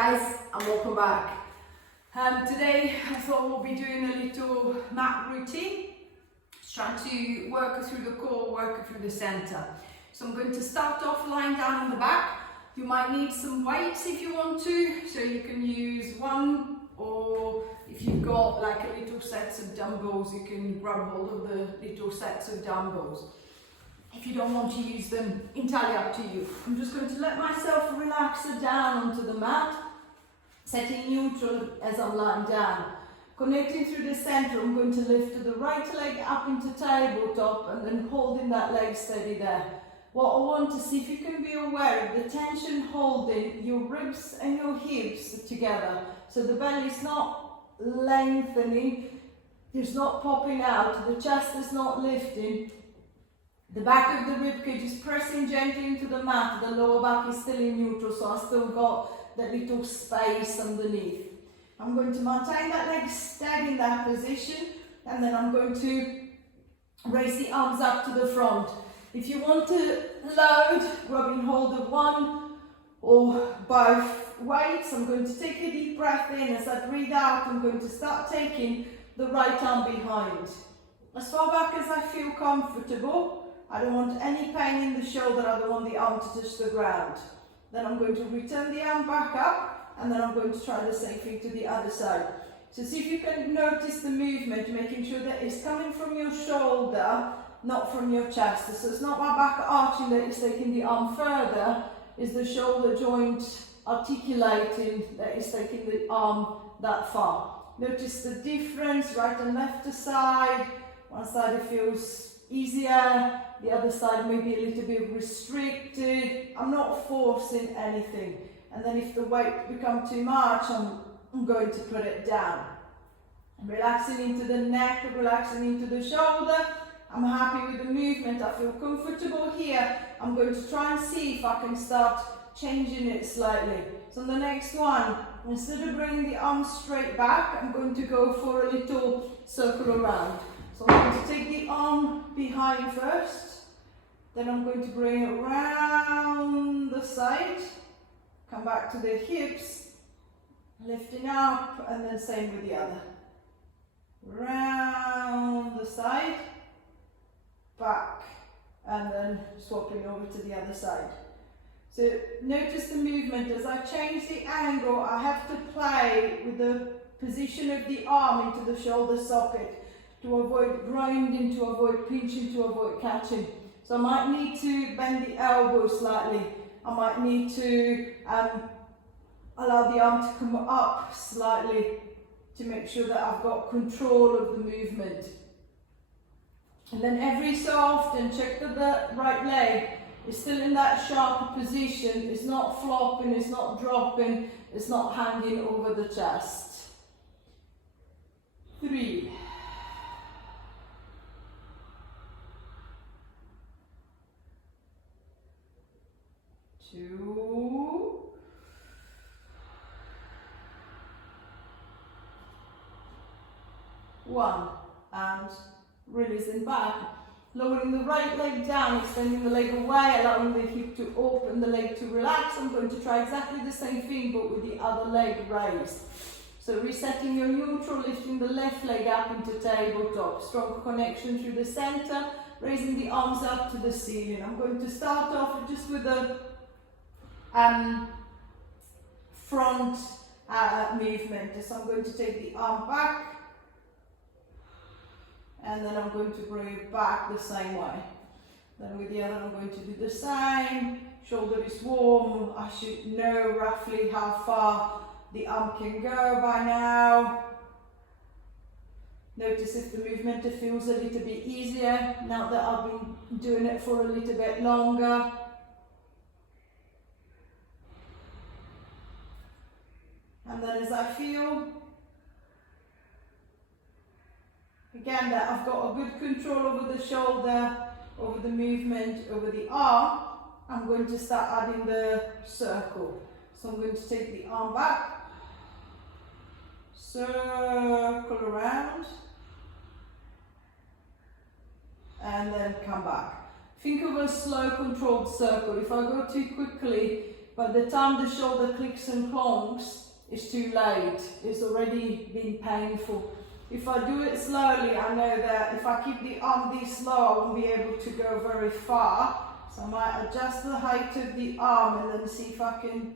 guys, and welcome back. Today I thought we'll be doing a little mat routine. Just trying to work through the core, work through the center. So I'm going to start off lying down on the back. You might need some weights if you want to, so you can use one, or if you've got like a little sets of dumbbells, you can grab hold of the little sets of dumbbells. If you don't want to use them, entirely up to you. I'm just going to let myself relax down onto the mat, setting neutral as I'm lying down. Connecting through the center, I'm going to lift the right leg up into tabletop and then holding that leg steady there. What I want to see if you can be aware of the tension holding your ribs and your hips together. So the belly is not lengthening, it's not popping out, the chest is not lifting. The back of the ribcage is pressing gently into the mat, the lower back is still in neutral, so I've still got that little space underneath. I'm going to maintain that leg steady in that position, and then I'm going to raise the arms up to the front. If you want to load, grabbing hold of one or both weights, I'm going to take a deep breath in. As I breathe out, I'm going to start taking the right arm behind. As far back as I feel comfortable. I don't want any pain in the shoulder, I don't want the arm to touch the ground. Then I'm going to return the arm back up, and then I'm going to try the same thing to the other side. So see if you can notice the movement, making sure that it's coming from your shoulder, not from your chest. So it's not my back arching that is taking the arm further, it's the shoulder joint articulating that is taking the arm that far. Notice the difference, right and left side. One side it feels easier, the other side maybe a little bit restricted. I'm not forcing anything. And then if the weight becomes too much, I'm going to put it down. I'm relaxing into the neck, relaxing into the shoulder. I'm happy with the movement, I feel comfortable here. I'm going to try and see if I can start changing it slightly. So on the next one, instead of bringing the arms straight back, I'm going to go for a little circle around. So I'm going to take the arm behind first, then I'm going to bring it around the side, come back to the hips, lifting up, and then same with the other. Round the side, back, and then swapping over to the other side. So notice the movement. As I change the angle, I have to play with the position of the arm into the shoulder socket, to avoid grinding, to avoid pinching, to avoid catching. So I might need to bend the elbow slightly. I might need to allow the arm to come up slightly to make sure that I've got control of the movement. And then every so often, check that the right leg is still in that sharp position. It's not flopping, it's not dropping, it's not hanging over the chest. 3. 2, 1, and releasing back, lowering the right leg down, extending the leg away, allowing the hip to open, the leg to relax. I'm going to try exactly the same thing but with the other leg raised. So resetting your neutral, lifting the left leg up into tabletop, strong connection through the center, raising the arms up to the ceiling. I'm going to start off just with a front movement. So I'm going to take the arm back, and then I'm going to bring it back the same way. Then with the other I'm going to do the same. Shoulder is warm, I should know roughly how far the arm can go by now. Notice if the movement feels a little bit easier now that I've been doing it for a little bit longer. And then as I feel, again, that I've got a good control over the shoulder, over the movement, over the arm, I'm going to start adding the circle. So I'm going to take the arm back, circle around, and then come back. Think of a slow controlled circle. If I go too quickly, By the time the shoulder clicks and clonks, it's too late. It's already been painful. If I do it slowly, I know that if I keep the arm this low, I won't be able to go very far. So I might adjust the height of the arm and then see if I can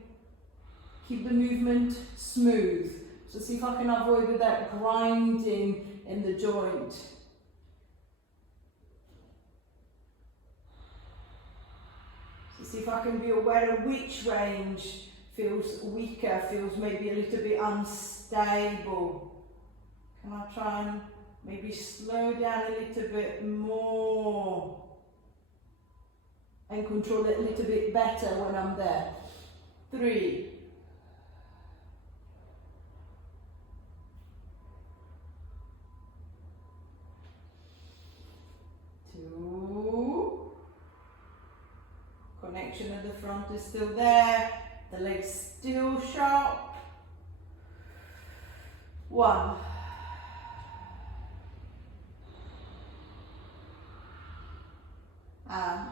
keep the movement smooth. So see if I can avoid that grinding in the joint. So see if I can be aware of which range feels weaker, feels maybe a little bit unstable. Can I try and maybe slow down a little bit more and control it a little bit better when I'm there? 3. 2. Connection at the front is still there. The leg's still sharp. 1. And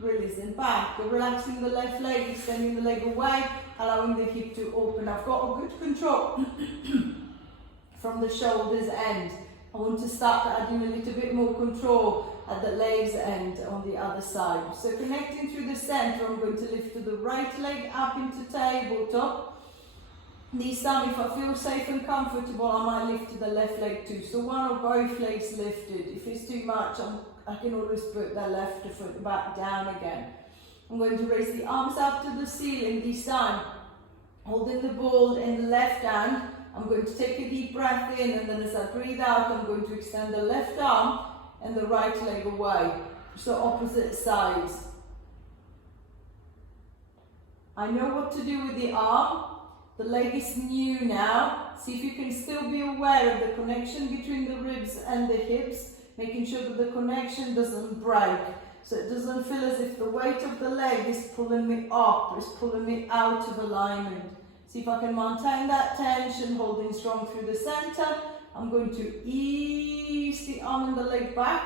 releasing back, relaxing the left leg, extending the leg away, allowing the hip to open. I've got a good control from the shoulders end. I want to start adding a little bit more control at the legs end on the other side. So connecting through the center, I'm going to lift the right leg up into tabletop. This time, if I feel safe and comfortable, I might lift the left leg too. So one or both legs lifted. If it's too much, I can always put the left foot back down again. I'm going to raise the arms up to the ceiling this time, holding the ball in the left hand. I'm going to take a deep breath in, and then as I breathe out, I'm going to extend the left arm and the right leg away. So opposite sides. I know what to do with the arm. The leg is new now. See if you can still be aware of the connection between the ribs and the hips, making sure that the connection doesn't break. So it doesn't feel as if the weight of the leg is pulling me up, it's pulling me out of alignment. See if I can maintain that tension, holding strong through the center. I'm going to ease the arm and the leg back.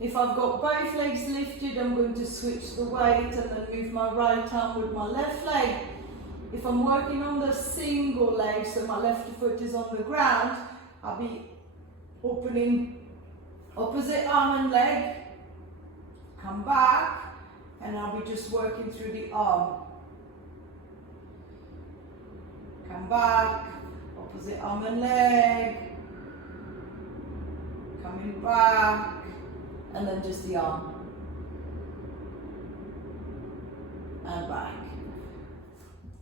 If I've got both legs lifted, I'm going to switch the weight and then move my right arm with my left leg. If I'm working on the single leg, so my left foot is on the ground, I'll be opening opposite arm and leg, come back, and I'll be just working through the arm. Come back, opposite arm and leg, coming back, and then just the arm, and back.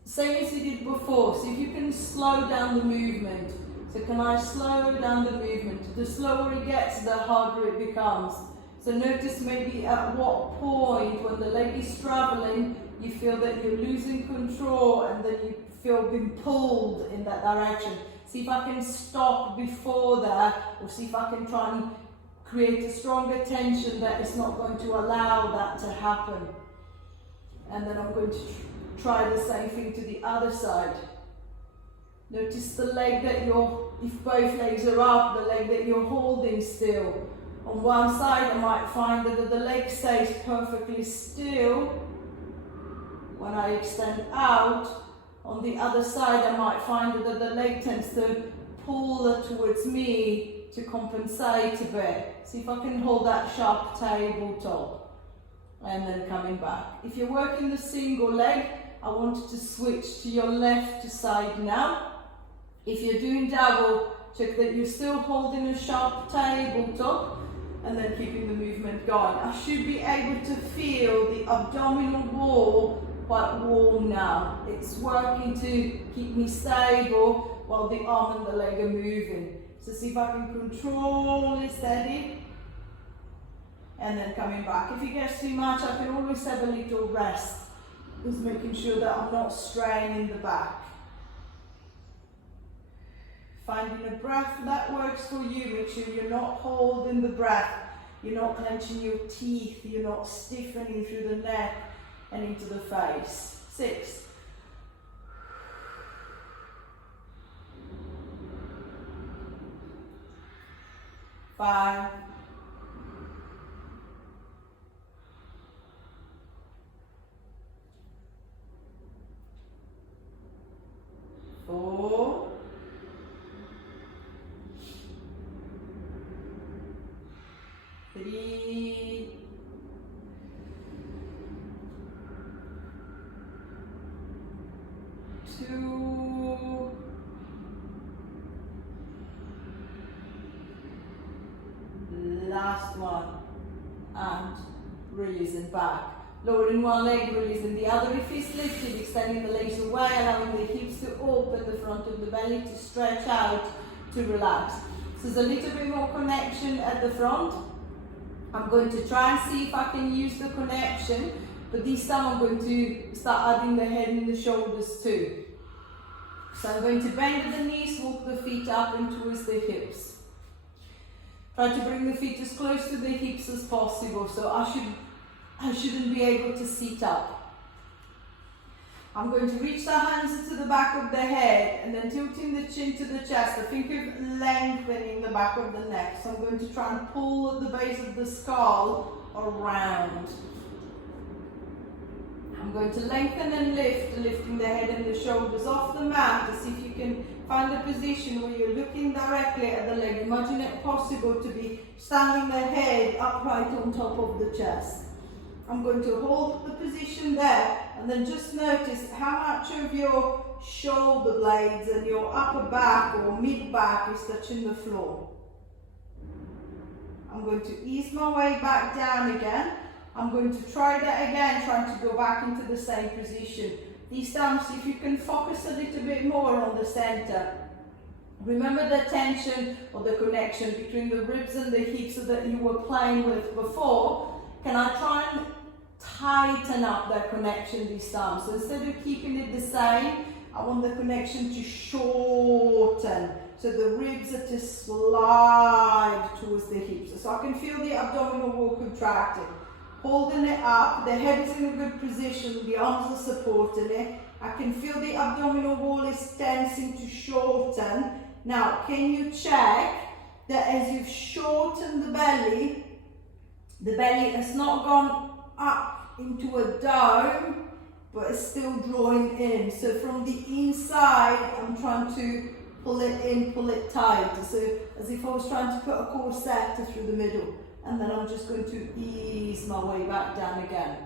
Same as you did before, so if you can slow down the movement. So can I slow down the movement? The slower it gets, the harder it becomes. So notice maybe at what point when the leg is traveling, you feel that you're losing control and then you feel being pulled in that direction. See if I can stop before that, or see if I can try and create a stronger tension that is not going to allow that to happen. And then I'm going to try the same thing to the other side. Notice the leg that if both legs are up, the leg that you're holding still. On one side, I might find that the leg stays perfectly still when I extend out. On the other side, I might find that the leg tends to pull towards me to compensate a bit. See if I can hold that sharp tabletop. And then coming back. If you're working the single leg, I want you to switch to your left side now. If you're doing double, check that you're still holding a sharp tabletop and then keeping the movement going. I should be able to feel the abdominal wall quite warm now. It's working to keep me stable while the arm and the leg are moving. So see if I can control it steady. And then coming back. If it gets too much, I can always have a little rest. Just making sure that I'm not straining the back. Finding a breath that works for you. Make sure you're not holding the breath. You're not clenching your teeth. You're not stiffening through the neck and into the face. 6. 5. 4. 4, 3, 2, last one, and releasing back. Lowering one leg, releasing the other. If it's lifted, extending the legs away, allowing the hips to open, the front of the belly to stretch out, to relax. So there's a little bit more connection at the front. I'm going to try and see if I can use the connection, but this time I'm going to start adding the head and the shoulders too. So I'm going to bend the knees, walk the feet up and towards the hips. Try to bring the feet as close to the hips as possible, so I shouldn't be able to sit up. I'm going to reach the hands to the back of the head and then tilting the chin to the chest. I think of lengthening the back of the neck. So I'm going to try and pull at the base of the skull around. I'm going to lengthen and lift, lifting the head and the shoulders off the mat to see if you can find a position where you're looking directly at the leg. Imagine it possible to be standing the head upright on top of the chest. I'm going to hold the position there and then just notice how much of your shoulder blades and your upper back or mid back is touching the floor. I'm going to ease my way back down again. I'm going to try that again, trying to go back into the same position. This time, see if you can focus a little bit more on the center. Remember the tension or the connection between the ribs and the hips that you were playing with before. Can I try and tighten up that connection this time? So instead of keeping it the same, I want the connection to shorten. So the ribs are to slide towards the hips. So I can feel the abdominal wall contracting. Holding it up, the head is in a good position, the arms are supporting it. I can feel the abdominal wall is tensing to shorten. Now, can you check that as you've shortened the belly has not gone up into a dome, but it's still drawing in. So from the inside, I'm trying to pull it in, pull it tight. So as if I was trying to put a corset through the middle. And then I'm just going to ease my way back down again.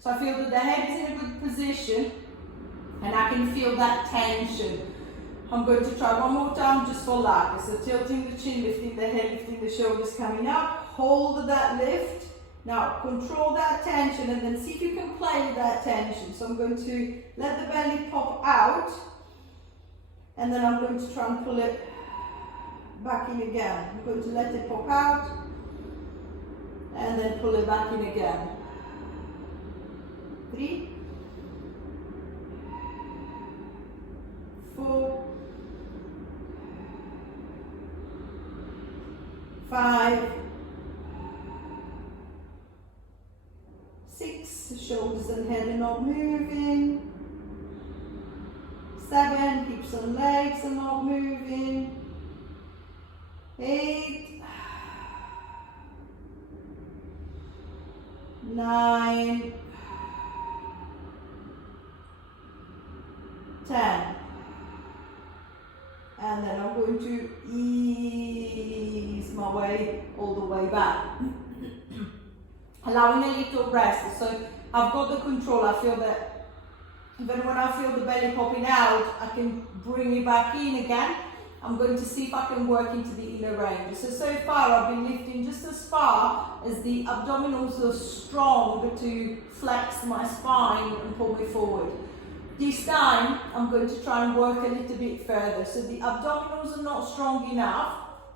So I feel that the head is in a good position and I can feel that tension. I'm going to try one more time just for luck. So tilting the chin, lifting the head, lifting the shoulders, coming up. Hold that lift. Now control that tension and then see if you can play with that tension. So I'm going to let the belly pop out and then I'm going to try and pull it back in again. I'm going to let it pop out and then pull it back in again. 3, 4, 5, 6, shoulders and head are not moving. 7, hips and legs are not moving. 8, 9, 10, and then I'm going to ease my way all the way back, allowing a little rest. So I've got the control. I feel that even when I feel the belly popping out, I can bring it back in again. I'm going to see if I can work into the inner range. So far I've been lifting just as far as the abdominals are strong to flex my spine and pull me forward. This time I'm going to try and work a little bit further. So the abdominals are not strong enough.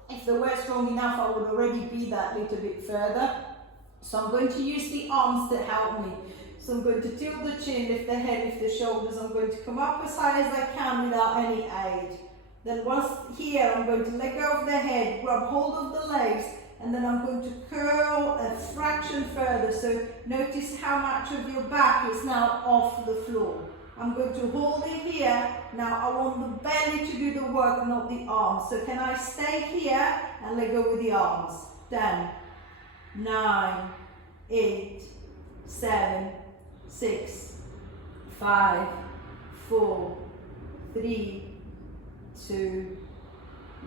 If they were strong enough, I would already be that little bit further. So I'm going to use the arms to help me. So I'm going to tilt the chin, lift the head, lift the shoulders. I'm going to come up as high as I can without any aid. Then once here, I'm going to let go of the head, grab hold of the legs, and then I'm going to curl a fraction further. So notice how much of your back is now off the floor. I'm going to hold it here. Now I want the belly to do the work, not the arms. So can I stay here and let go with the arms? 10, 9, 8, 7, 6, 5, 4, 3, 2,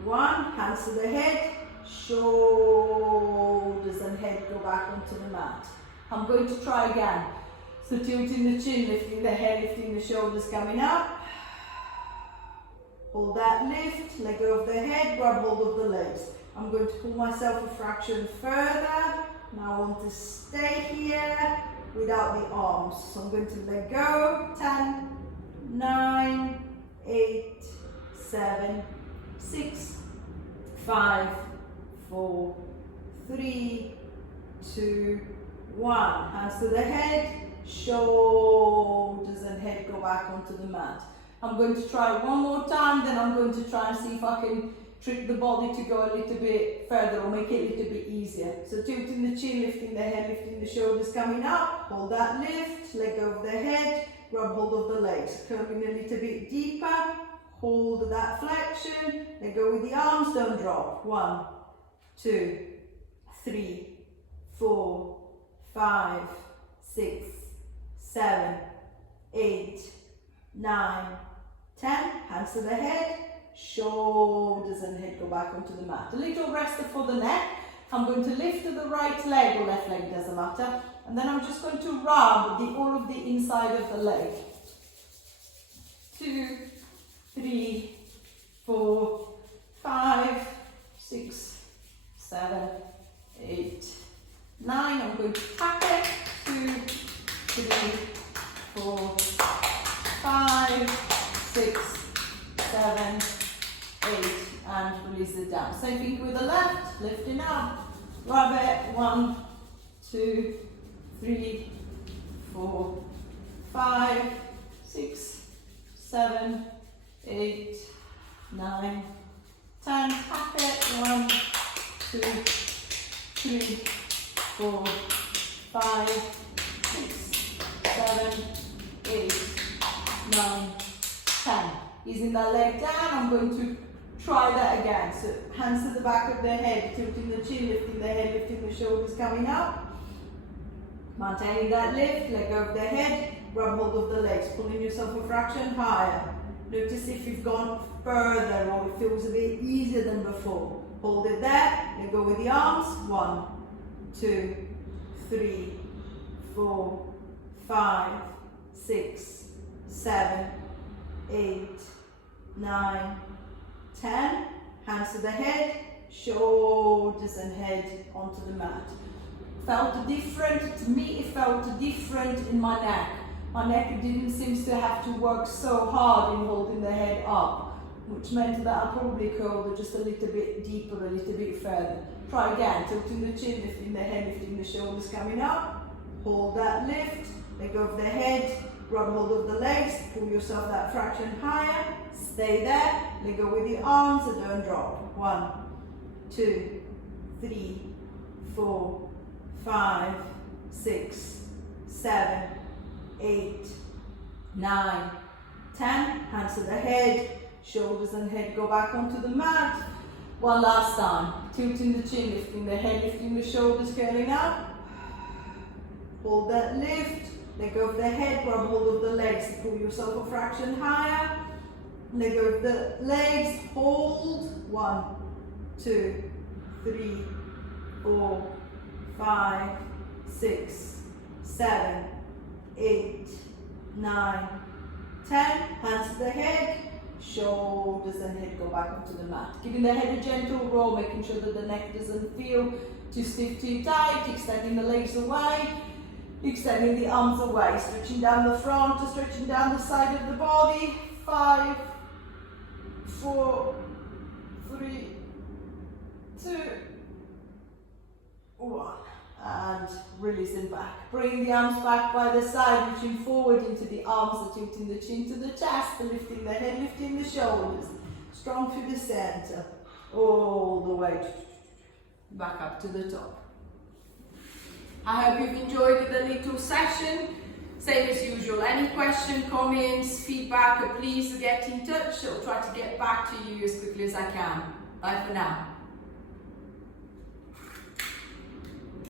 1. Hands to the head, shoulders and head go back onto the mat. I'm going to try again. So tilting the chin, lifting the head, lifting the shoulders, coming up. Hold that lift, let go of the head, grab hold of the legs. I'm going to pull myself a fraction further. Now I want to stay here without the arms. So I'm going to let go. 10, 9, 8, 7, 6, 5, 4, 3, 2, 1. Hands to the head, shoulders and head go back onto the mat. I'm going to try one more time, then I'm going to try and see if I can trick the body to go a little bit further or make it a little bit easier. So tilting the chin, lifting the head, lifting the shoulders, coming up. Hold that lift, let go of the head, grab hold of the legs, curving a little bit deeper. Hold that flexion, let go with the arms, don't drop. 1, 2, 3, 4, 5, 6, 7, 8, 9, 10. Hands to the head, shoulders and head go back onto the mat. A little rest for the neck. I'm going to lift the right leg or left leg, doesn't matter. And then I'm just going to rub all of the inside of the leg. 2, 3, 4, 5, 6, 7, 8, 9. I'm going to tap it. 2, 3, 4, 5, 6, 7, 8, and release it down. Same thing with the left, lifting up, rub it. 1, 2, 3, 4, 5, 6, 7, 8, 9, 10. Tap it. 1, 2, 3, 4, 5, 6, 7, 8, 9, 10. Easing that leg down, I'm going to try that again. So hands to the back of the head, tilting the chin, lifting the head, lifting the shoulders, coming up. Maintaining that lift, let go of the head, grab hold of the legs, pulling yourself a fraction higher. Notice if you've gone further or it feels a bit easier than before. Hold it there, let go with the arms. 1, 2, 3, 4, 5, 6, 7, 8, 9, 10. Hands to the head, shoulders and head onto the mat. Felt different, to me it felt different in my neck. My neck didn't seem to have to work so hard in holding the head up, which meant that I probably curled just a little bit deeper, a little bit further. Try again, tilting the chin, lifting the head, lifting the shoulders, coming up. Hold that lift, let go of the head, grab hold of the legs, pull yourself that fraction higher, stay there, let go with the arms and don't drop. 1, 2, 3, 4, 5, 6, 7, 8, 9, 10. Hands to the head, shoulders and head go back onto the mat. One last time, tilting the chin, lifting the head, lifting the shoulders, curling up. Hold that lift, let go of the head, grab hold of the legs, pull yourself a fraction higher. Let go of the legs, hold. 1, 2, 3, 4, 5, 6, 7, 8, 9, 10. Hands to the head, shoulders and head go back onto the mat. Giving the head a gentle roll, making sure that the neck doesn't feel too stiff, too tight. Extending the legs away, extending the arms away, stretching down the front, stretching down the side of the body. 5, 4, 3, 2, 1. And releasing back. Bringing the arms back by the side, reaching forward into the arms, tilting the chin to the chest, lifting the head, lifting the shoulders. Strong through the center, all the way back up to the top. I hope you've enjoyed the little session. Same as usual, any question, comments, feedback, please get in touch. I'll try to get back to you as quickly as I can. Bye for now.